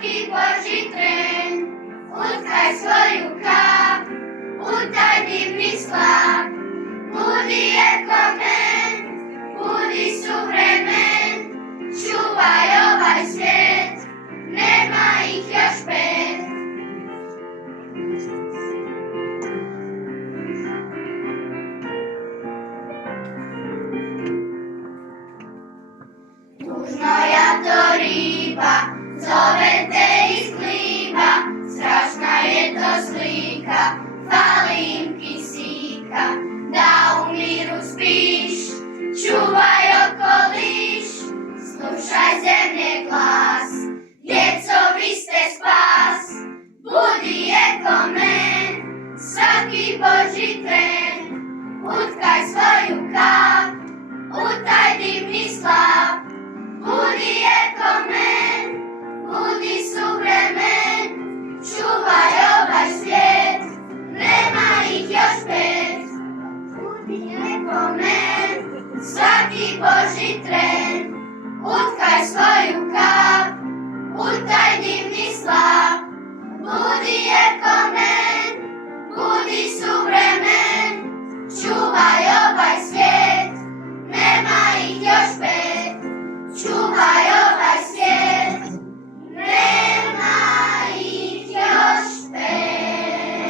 Svaki Božji tren, utkaj svoju kap, u taj divni slav. Budi ekomen, budi suvremen, čuvaj ovaj svijet, nema ih još 5. Tužnoja to riba, zove te iz gliba, strašna je to slika, fali im kisika. Da u miru spiš, čuvaj okoliš, slušaj zemlje glas, djeco vi ste spas. Budi ekomen, svaki Božji tren, utkaj svoju kap, u taj divni slav. Budi ekomen, budi suvremen, čuvaj ovaj svijet, nema ih još 5. Budi ekomen, svaki Božji tren, utkaj svoju kap, u taj divni slav. Budi ekomen, budi suvremen, čuvaj ovaj svijet, nema ih još 5. Čuvaj ovaj svijet, nema ih još 5.